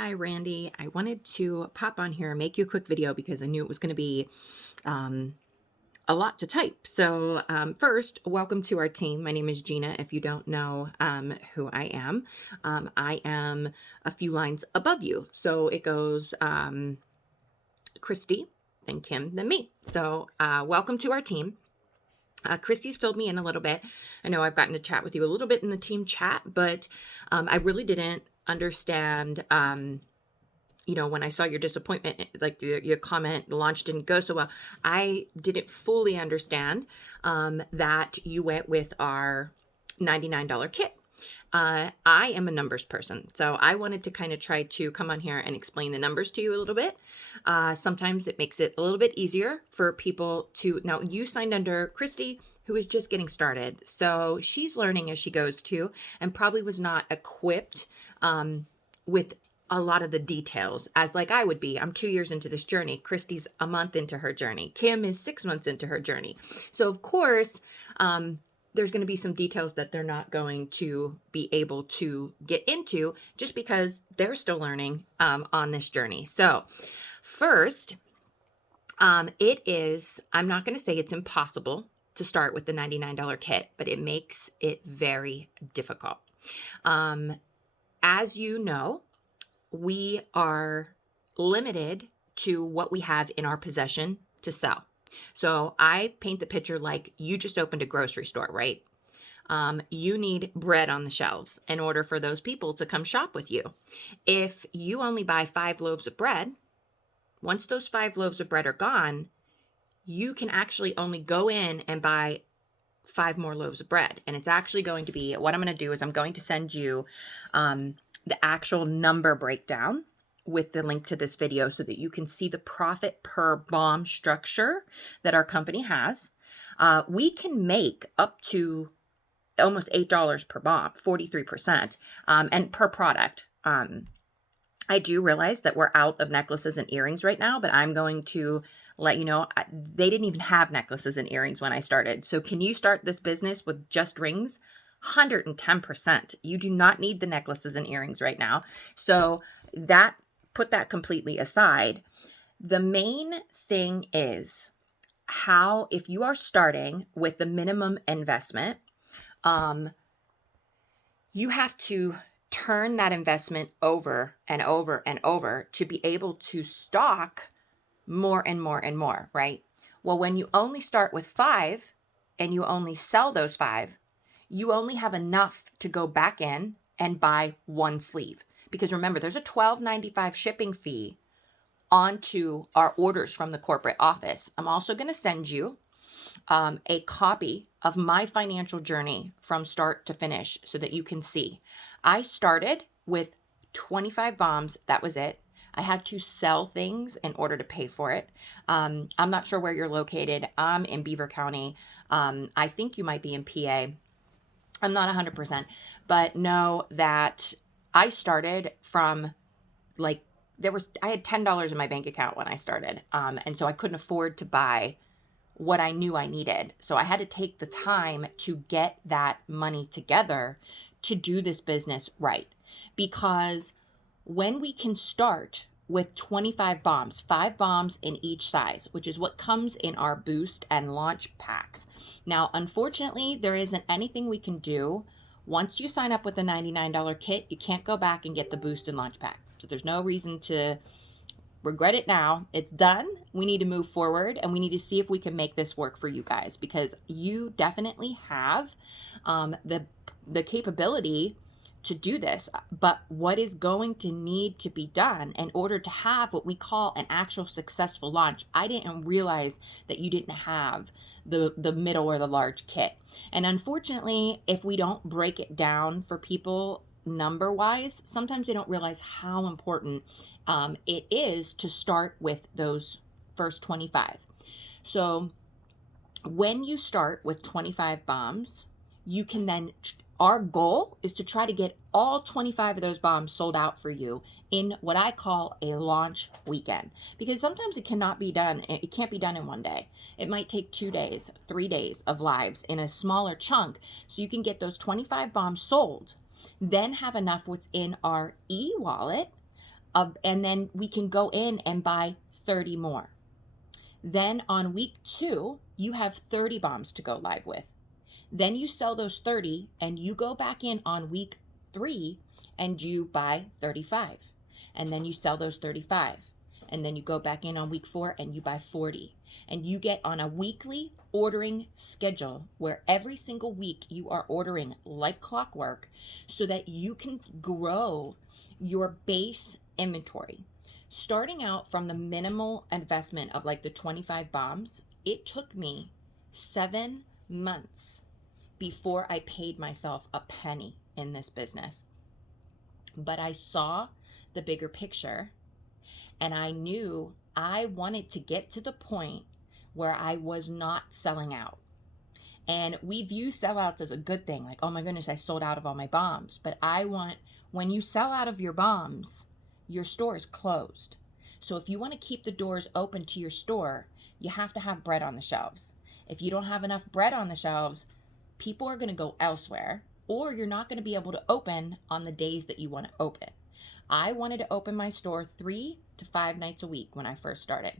Hi, Randy. I wanted to pop on here and make you a quick video because I knew it was going to be um, a lot to type. First, welcome to our team. My name is Gina. If you don't know who I am a few lines above you. So it goes Christy, then Kim, then me. Welcome to our team. Christy's filled me in a little bit. I know I've gotten to chat with you a little bit in the team chat, but I really didn't understand. When I saw your disappointment, like your comment, the launch didn't go so well, I didn't fully understand that you went with our $99 kit. I am a numbers person, so I wanted to kind of try to come on here and explain the numbers to you a little bit. Sometimes it makes it a little bit easier for people to. Now, you signed under Christy, who is just getting started, so she's learning as she goes too, and probably was not equipped with a lot of the details as like I would be. I'm 2 years into this journey. Christy's a month into her journey. Kim is 6 months into her journey. So of course, there's going to be some details that they're not going to be able to get into just because they're still learning on this journey. So first, I'm not going to say it's impossible to start with the $99 kit, but it makes it very difficult. As you know, we are limited to what we have in our possession to sell. So I paint the picture like you just opened a grocery store, right? You need bread on the shelves in order for those people to come shop with you. If you only buy 5 loaves of bread, once those 5 loaves of bread are gone, you can actually only go in and buy 5 more loaves of bread. And it's actually going to be, what I'm going to do is I'm going to send you the actual number breakdown with the link to this video so that you can see the profit per bomb structure that our company has. We can make up to almost $8 per bomb, 43%, and per product. I do realize that we're out of necklaces and earrings right now, but I'm going to let you know, they didn't even have necklaces and earrings when I started. So can you start this business with just rings? 110%. You do not need the necklaces and earrings right now. So put that completely aside. The main thing is if you are starting with the minimum investment, you have to turn that investment over and over and over to be able to stock more and more and more, right? Well, when you only start with 5 and you only sell those 5, you only have enough to go back in and buy 1 sleeve. Because remember, there's a $12.95 shipping fee onto our orders from the corporate office. I'm also going to send you a copy of my financial journey from start to finish so that you can see. I started with 25 bombs. That was it. I had to sell things in order to pay for it. I'm not sure where you're located. I'm in Beaver County. I think you might be in PA. I'm not 100%, but know that I started from I had $10 in my bank account when I started. And so I couldn't afford to buy what I knew I needed. So I had to take the time to get that money together to do this business right. Because when we can start with 25 bombs, 5 bombs in each size, which is what comes in our boost and launch packs. Now, unfortunately, there isn't anything we can do. Once you sign up with the $99 kit, you can't go back and get the boost and launch pack. So there's no reason to regret it now. It's done. We need to move forward and we need to see if we can make this work for you guys, because you definitely have the capability to do this. But what is going to need to be done in order to have what we call an actual successful launch? I didn't realize that you didn't have the middle or the large kit. And unfortunately, if we don't break it down for people number wise, sometimes they don't realize how important it is to start with those first 25. So when you start with 25 bombs, you can then, our goal is to try to get all 25 of those bombs sold out for you in what I call a launch weekend. Because sometimes it cannot be done. It can't be done in one day. It might take 2 days, 3 days of lives in a smaller chunk. So you can get those 25 bombs sold, then have enough what's in our e-wallet And then we can go in and buy 30 more. Then on week 2, you have 30 bombs to go live with. Then you sell those 30 and you go back in on week 3 and you buy 35. And then you sell those 35. And then you go back in on week 4 and you buy 40. And you get on a weekly ordering schedule where every single week you are ordering like clockwork so that you can grow your base inventory. Starting out from the minimal investment of like the 25 bombs, it took me 7 months before I paid myself a penny in this business. But I saw the bigger picture and I knew I wanted to get to the point where I was not selling out. And we view sellouts as a good thing, like, oh my goodness, I sold out of all my bombs. But when you sell out of your bombs, your store is closed. So if you want to keep the doors open to your store, you have to have bread on the shelves. If you don't have enough bread on the shelves, people are going to go elsewhere, or you're not going to be able to open on the days that you want to open. I wanted to open my store 3 to 5 nights a week when I first started.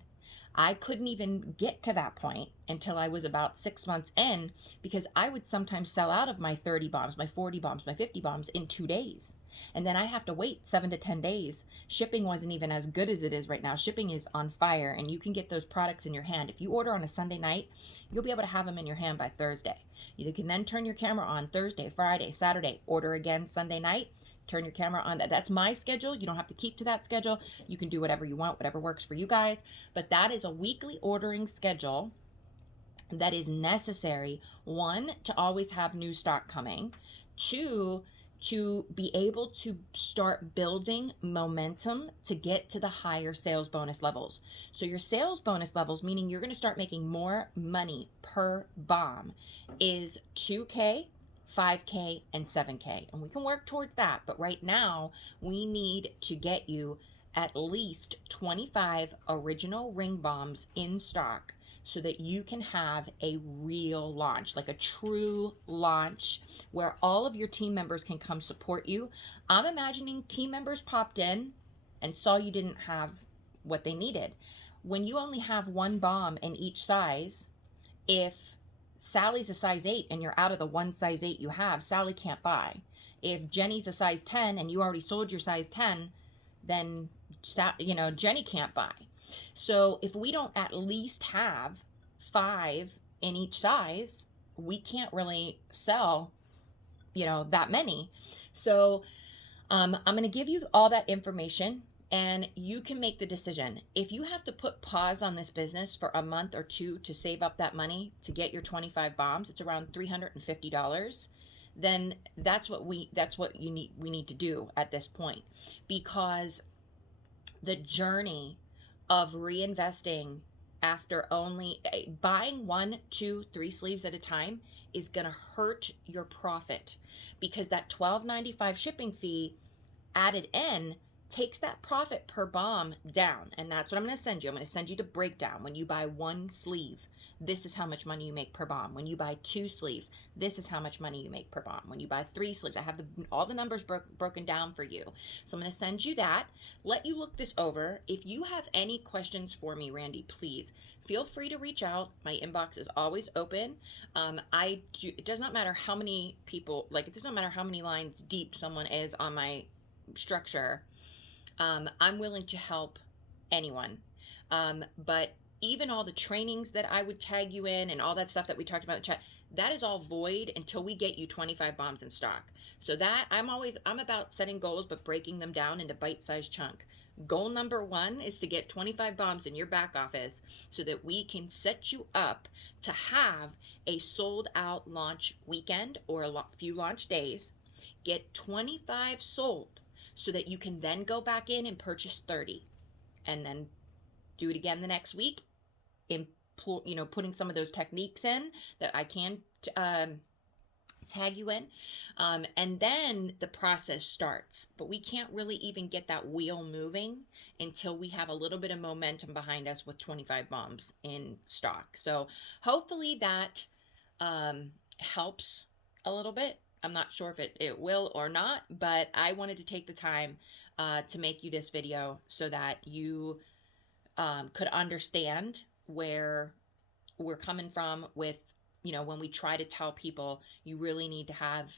I couldn't even get to that point until I was about 6 months in, because I would sometimes sell out of my 30 bombs, my 40 bombs, my 50 bombs in 2 days. And then I'd have to wait 7 to 10 days. Shipping wasn't even as good as it is right now. Shipping is on fire and you can get those products in your hand. If you order on a Sunday night, you'll be able to have them in your hand by Thursday. You can then turn your camera on Thursday, Friday, Saturday, order again Sunday night. Turn your camera on. That's my schedule. You don't have to keep to that schedule. You can do whatever you want, whatever works for you guys. But that is a weekly ordering schedule that is necessary. 1, to always have new stock coming. 2, to be able to start building momentum to get to the higher sales bonus levels. So your sales bonus levels, meaning you're going to start making more money per bomb, is 2K, 5K, and 7K. And we can work towards that. But right now, we need to get you at least 25 original ring bombs in stock so that you can have a real launch, like a true launch where all of your team members can come support you. I'm imagining team members popped in and saw you didn't have what they needed. When you only have 1 bomb in each size, if Sally's a size 8 and you're out of the 1 size 8 you have, Sally can't buy. If Jenny's a size 10 and you already sold your size 10, then Jenny can't buy. So if we don't at least have 5 in each size, we can't really sell, that many. So I'm going to give you all that information and you can make the decision. If you have to put pause on this business for a month or 2 to save up that money to get your 25 bombs, it's around $350. Then that's what we need to do at this point, because the journey of reinvesting after only buying 1, 2, 3 sleeves at a time is going to hurt your profit, because that $12.95 shipping fee added in takes that profit per bomb down. And that's what I'm going to send you. I'm going to send you the breakdown. When you buy 1 sleeve, this is how much money you make per bomb. When you buy 2 sleeves, this is how much money you make per bomb. When you buy 3 sleeves, I have all the numbers broken down for you. So I'm going to send you that. Let you look this over. If you have any questions for me, Randy, please feel free to reach out. My inbox is always open. It does not matter how many people, it does not matter how many lines deep someone is on my structure. I'm willing to help anyone. But even all the trainings that I would tag you in and all that stuff that we talked about in the chat, that is all void until we get you 25 bombs in stock. So that I'm about setting goals, but breaking them down into bite-sized chunk. Goal number 1 is to get 25 bombs in your back office so that we can set you up to have a sold out launch weekend or a few launch days. Get 25 sold so that you can then go back in and purchase 30 and then do it again the next week, putting some of those techniques in that I can tag you in. And then the process starts. But we can't really even get that wheel moving until we have a little bit of momentum behind us with 25 bombs in stock. So hopefully that helps a little bit. I'm not sure if it will or not, but I wanted to take the time to make you this video so that you could understand where we're coming from with, when we try to tell people you really need to have,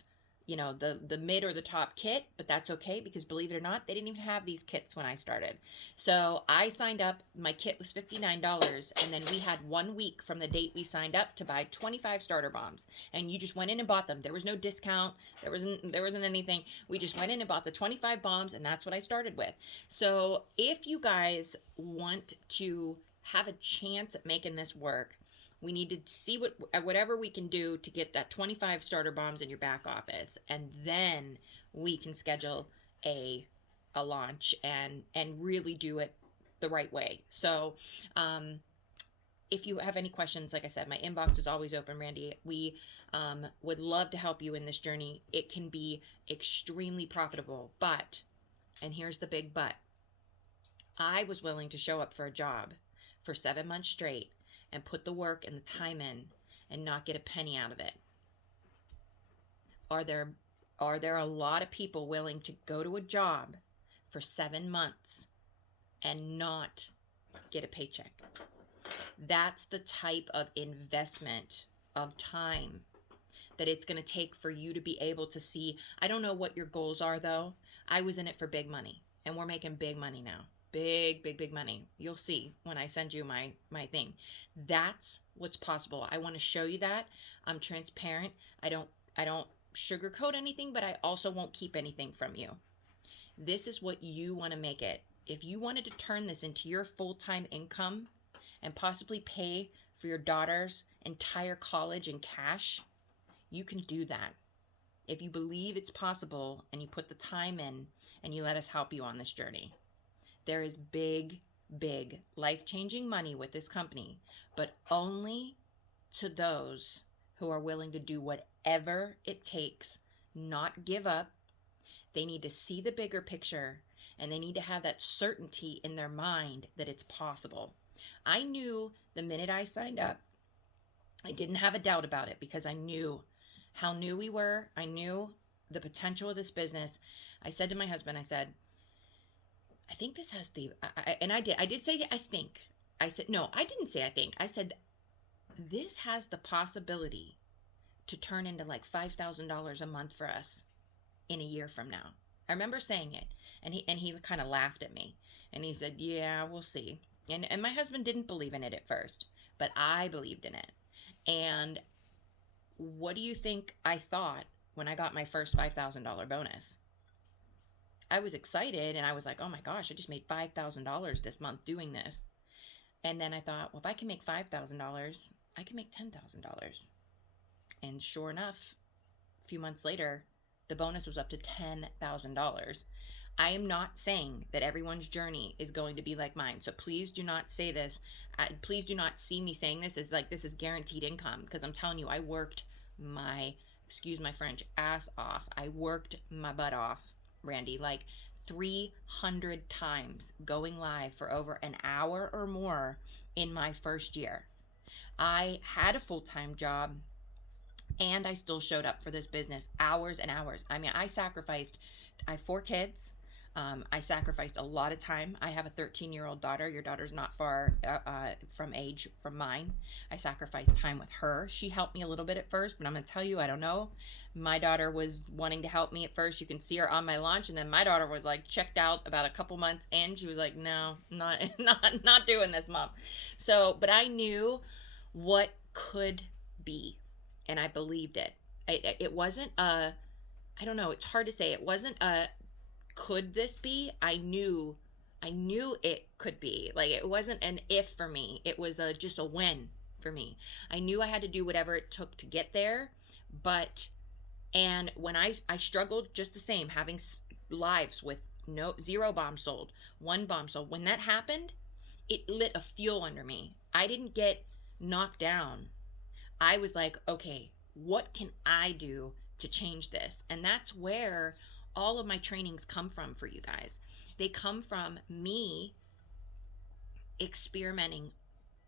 the mid or the top kit, but that's okay because believe it or not, they didn't even have these kits when I started. So I signed up, my kit was $59, and then we had 1 week from the date we signed up to buy 25 starter bombs. And you just went in and bought them. There was no discount. There wasn't anything. We just went in and bought the 25 bombs, and that's what I started with. So if you guys want to have a chance at making this work, we need to see whatever we can do to get that 25 starter bombs in your back office, and then we can schedule a launch and really do it the right way. So if you have any questions, like I said, my inbox is always open, Randy. We would love to help you in this journey. It can be extremely profitable, but, and here's the big but, I was willing to show up for a job for 7 months straight and put the work and the time in and not get a penny out of it. Are there a lot of people willing to go to a job for 7 months and not get a paycheck? That's the type of investment of time that it's going to take for you to be able to see. I don't know what your goals are, though. I was in it for big money, and we're making big money now. Big money. You'll see when I send you my thing. That's what's possible. I want to show you that. I'm transparent. I don't sugarcoat anything, but I also won't keep anything from you. This is what you want to make it. If you wanted to turn this into your full-time income and possibly pay for your daughter's entire college in cash, you can do that. If you believe it's possible and you put the time in and you let us help you on this journey. There is big life-changing money with this company, but only to those who are willing to do whatever it takes, not give up. They need to see the bigger picture, and they need to have that certainty in their mind that it's possible. I knew the minute I signed up, I didn't have a doubt about it because I knew how new we were. I knew the potential of this business. I said to my husband, I said, I think this has I did say, I think. I said, no, I didn't say I think. I said, this has the possibility to turn into like $5,000 a month for us in a year from now. I remember saying it, and he kind of laughed at me, and he said, yeah, we'll see. And my husband didn't believe in it at first, but I believed in it. And what do you think I thought when I got my first $5,000 bonus? I was excited, and I was like, oh my gosh, I just made $5,000 this month doing this. And then I thought, well, if I can make $5,000, I can make $10,000. And sure enough, a few months later, the bonus was up to $10,000. I am not saying that everyone's journey is going to be like mine. So please do not say this. Please do not see me saying this as like this is guaranteed income, because I'm telling you, I worked my, excuse my French, ass off. I worked my butt off, Randy, like 300 times going live for over an hour or more in my first year. I had a full-time job, and I still showed up for this business hours and hours. I mean, I have 4 kids. I sacrificed a lot of time. I have a 13-year-old daughter. Your daughter's not far from age from mine. I sacrificed time with her. She helped me a little bit at first, but I'm going to tell you, I don't know. My daughter was wanting to help me at first. You can see her on my launch, and then my daughter was like checked out about a couple months in. She was like, no, not doing this, Mom. So, but I knew what could be, and I believed it. It wasn't I don't know, it's hard to say. It wasn't could this be? I knew it could be. Like, it wasn't an if for me. It was just a when for me. I knew I had to do whatever it took to get there, and when I struggled just the same, having lives with 0 bombs sold, 1 bomb sold. When that happened, it lit a fuel under me. I didn't get knocked down. I was like, okay, what can I do to change this? And that's where all of my trainings come from for you guys. They come from me experimenting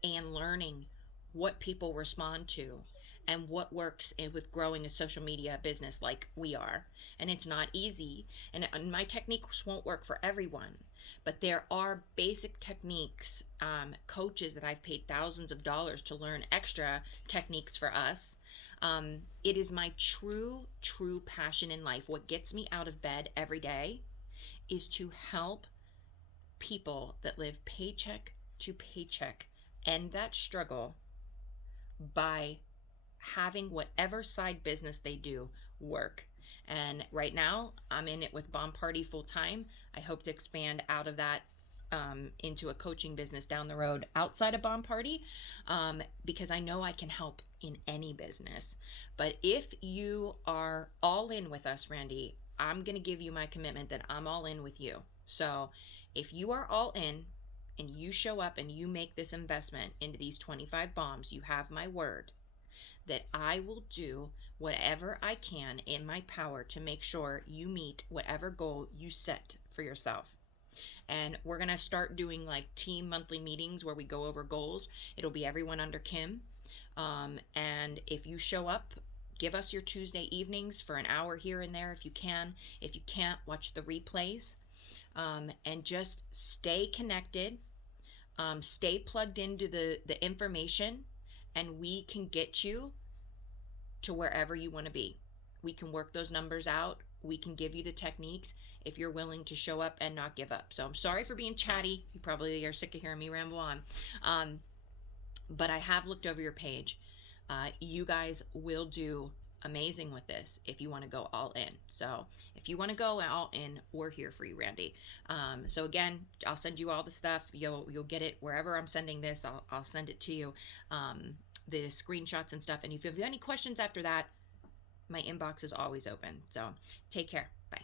and learning what people respond to and what works with growing a social media business like we are. And it's not easy, and my techniques won't work for everyone, but there are basic techniques, coaches that I've paid thousands of dollars to learn extra techniques for us. It is my true passion in life. What gets me out of bed every day is to help people that live paycheck to paycheck end that struggle by having whatever side business they do work. And right now, I'm in it with Bomb Party full time. I hope to expand out of that into a coaching business down the road outside of Bomb Party, because I know I can help in any business. But if you are all in with us, Randy, I'm going to give you my commitment that I'm all in with you. So if you are all in and you show up and you make this investment into these 25 bombs, you have my word that I will do whatever I can in my power to make sure you meet whatever goal you set for yourself. And we're going to start doing like team monthly meetings where we go over goals. It'll be everyone under Kim. And if you show up, give us your Tuesday evenings for an hour here and there if you can. If you can't, watch the replays. And just stay connected. Stay plugged into the information, and we can get you to wherever you want to be. We can work those numbers out. We can give you the techniques if you're willing to show up and not give up. So I'm sorry for being chatty. You probably are sick of hearing me ramble on. But I have looked over your page. You guys will do amazing with this if you want to go all in. So if you want to go all in, we're here for you, Randy. So again, I'll send you all the stuff. You'll get it wherever I'm sending this. I'll send it to you, the screenshots and stuff. And if you have any questions after that, my inbox is always open. So take care. Bye.